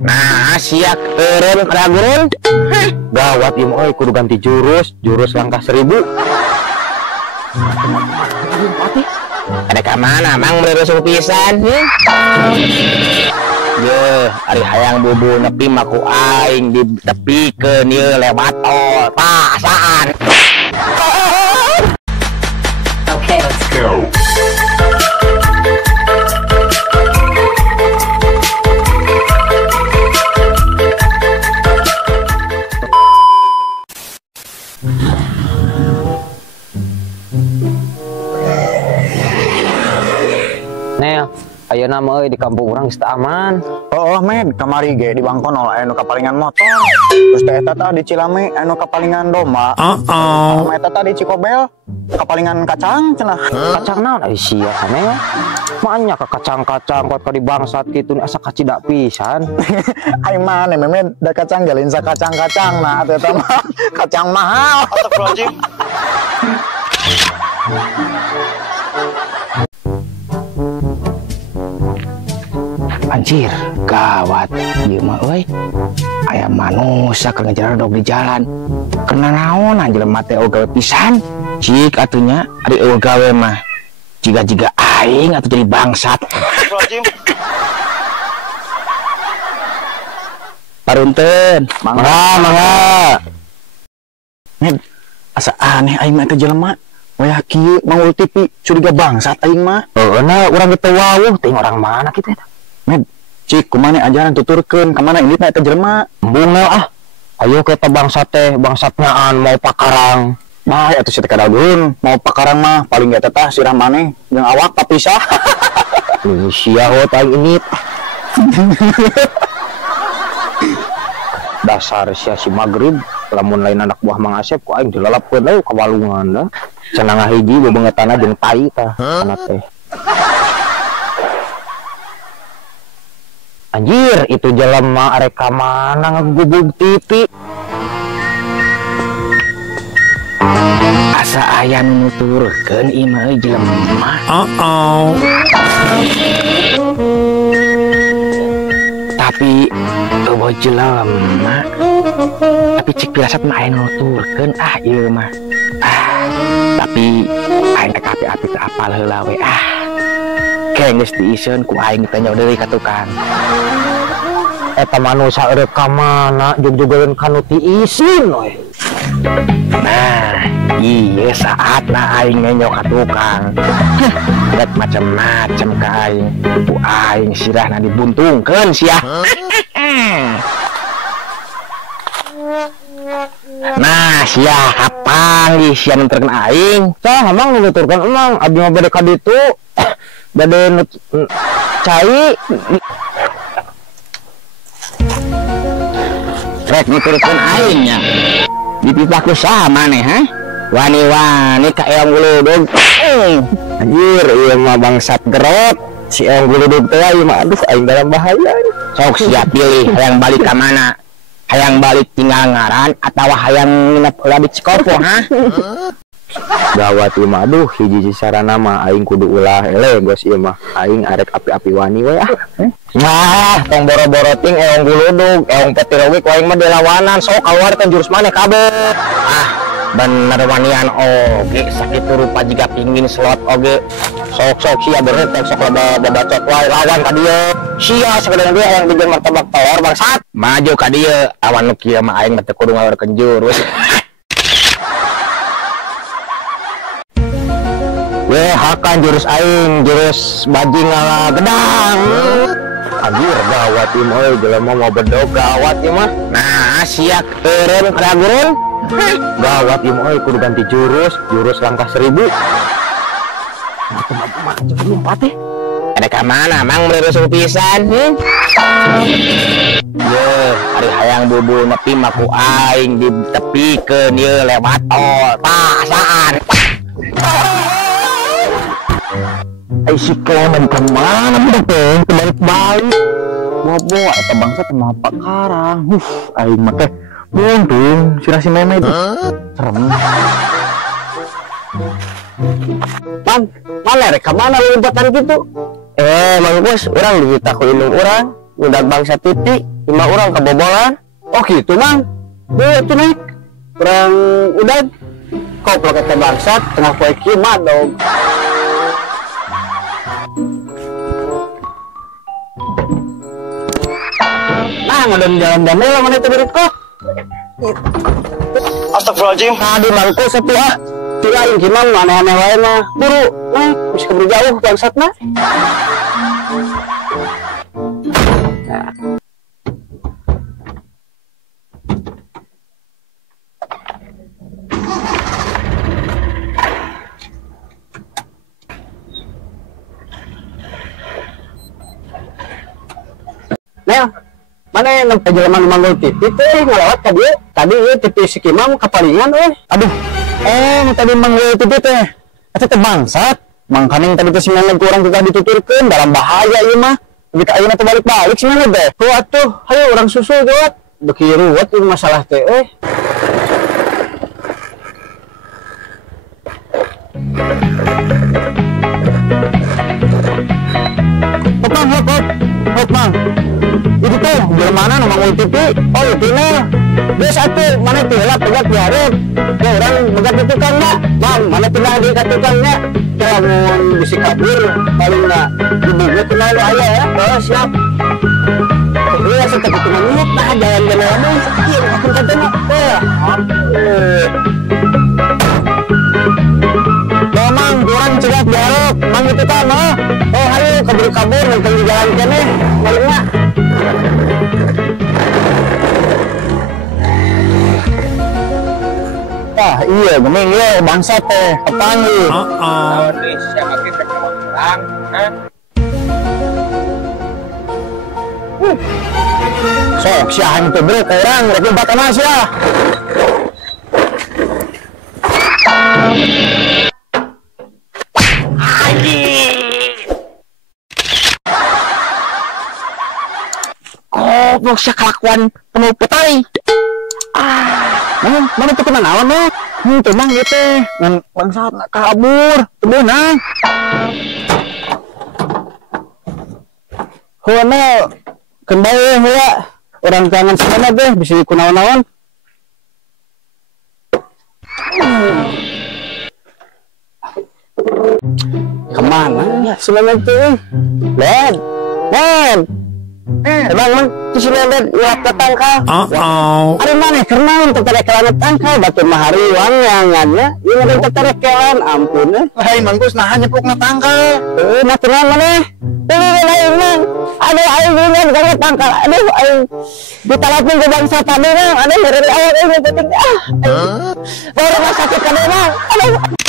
Nah, siak eureun keragureun. Gawat ieu mah kudu ganti jurus langkah 1000. Ada ka mana mang meureuh pisan ye ari hayang bubu nepi mah ku aing ditepikeun ieu lewat tol pasaan. Okay, let's go. Nel, ayeuna mah di kampung urang geus teu aman. Oh, med, kamari ge di Bangkono anu kapalingan motor. Terus teh eta di Cilame anu kapalingan domba. Sama eta di Cikobel kapalingan kacang cenah. Kacang naon ai sia Nel? Banyak kacang-kacang kuat ka di bangsat kitu asa kacidak pisan. Ai mane memed da kacang galin sa kacang-kacang nah eta mah kacang mahal. Astagfirullahaladzim. Anjir, gawat ieu mah euy. Aya manusia keur ngejarodog di jalan. Kena naon anjeun mah teh gawe pisan. Cik atunya ari eueuh gawe mah. Jiga-jiga aing atuh jadi bangsat. Parunteun, mangga. Med, asa aneh aing mah teh jelema. Wayah kieu mangul TV curiga bangsat aing mah. Heueuh na urang teu wawuh teh orang mana kitu eta. Med, cik kumane ajaran tuturkeun ka mana indit eta jelema. Embung ah. Ayo kita bangsat teh, bangsatnyaan mau pakarang. Bah, atuh si teh kadagun, mau pakarang mah paling eta tah sirah maneh jeung awak papisah. Sia hot aing ini. Dasar sia si magrib, lamun lain anak buah Mang Asep ku aing dilalapkeun euy ka walungan da. Cenah ngahiji bebengetanna jeung tai tah kana teh. Anjir, itu jelema arek ka mana ngagubug TV. Asa aya nu nuturkeun ieu mah jelema. Tapi eueuh jelema. Tapi cik biasa mah aya nuturkeun ieu mah. Tapi aing teh api-api teh apal heula we Keng geus diisieun ku aing teh nya deui ka tukang. Eta manusia arek ka mana jog-jogeun kanu tiisin we. Nah, iya saatna aing ngenyok ka tukang. Lihat macam-macam ka aing. Ku aing sirahna dibuntungkeun sia. Nah, sia kapan sia nuturkeun aing? Cah, emang nuturkeun emang abdi mah bade ka ditu. Bade cai. Rek nuturkeun aing nya. Dipipah ku saha maneh ha? Wani-wani ka eong guludug. Anjir, ieu mah bangsat gerot. Si eong guludug teh ieu mah aduh aing dalam bahaya. Sok siap pilih hayang balik ka mana? Hayang balik tinggal ngaran atawa hayang nginep heula di Cikopo ha? Gawat ieu mah aduh hiji sarana mah aing kudu ulah elegos ieu mah. Aing arek api-api wani we Nah, tong boro-boro ting eong guludug, eong petirowi ku aing mah dilawanan sok kaluarkeun jurus maneh kabeh. Bener wanian oge sakitu rupa jiga pingin slot oge. Sok sia beretek sok loba babacot wae lawan ka dieu. Sia sakadeng dia yang bikin martabak telur bangsat. Maju ka dieu awan nu kieu mah aing mah teu kudu ngaluarkeun jurus. Weh, hakan jurus aing, jurus bajing ala gedang. Anjir, gawat ieu mah jelema mau bedog gawat ieu mah. Nah, siak eureun keragureun. Gawat ieu mah kudu ganti jurus langkah 1000. Ada ka mana mang meureuh pisan ye ari hayang bubu nepi mah ku aing ditepikeun ieu lewat tol pasaan. Ai si Clement kemana udah teh balik bobo eta bangsa teh mah pakarang aing mah teh buntung si meme itu serem. Mana rek ka mana lompatan gitu? Mang Bos, urang diminta ku indung urang udah bangsa titik 5 orang kebobolan. Oh gitu mang. Itu naik. Kurang udah. Kau kata bangsat tengah kue kimat dong. Nah, ngadon jalan damai lah mana itu berit kok. Astagfirullahaladzim. Tadi mangko setia. Tirain gimana aneh-aneh wae mah. Buru, nah, bisa keburu jauh bangsat mah. Nah, mana yang perjalanan manggul TV teh ngelawat ka dieu. Tadi ieu TV si Kimam kapalingan Aduh. Tadi manggul TV teh. Eta teh bangsat. Mangkaning tadi teh singan kurang kita dituturkeun dalam bahaya ieu mah. Tapi ka ayeuna teh balik-balik singan teh. Tuh atuh, hayu urang susul gawat. Beki ruwet ieu masalah teh Hop, Mang. Itu tuh, di mana nama TV? Oh, itu nih. Dia satu, mana tinggal pegat di harap. Ya, orang pegat itu kan, Mak. Bang, mana tinggal di katukannya? Kalau bisa kabur, paling nggak dibuat kenal lo ayah ya. Oh, siap. Iya, saya takut cuma minit, nah, jalan-jalan. Iya, aku katanya. Mang, kurang cegat di harap. Mang itu kan, oh, ayo kabur-kabur, nonton di jalan kene. Paling nggak. Iya, bening ya, bangsa teh, kepanggil. Siapa kita kalau kurang, Sok, siahan itu bro, orang, rek bakan Asia. goblok sia kelakuan penuh petai. Mana tuh kena naon mah? Tuh mang ieu teh ngan bangsat kabur, teu beunang. Heuna kembali heula orang tangan sana teh bisa kunaon-naon. Kemana ya sebenarnya tuh? Led. Bang, di sini ada lihat tetangga. Ada mana? Karena untuk terkelan tetangga, batu mahari wangangannya. Ini ada terkelan, ampun. Hai manggus nah nyepuk tetangga. Natural mana? Ini lain. Aduh, ayo gini dengan tetangga. Aduh, ayo ditalapin ke bangsa tadi, aduh dari awal ini penting. Baru sakit kan, aduh.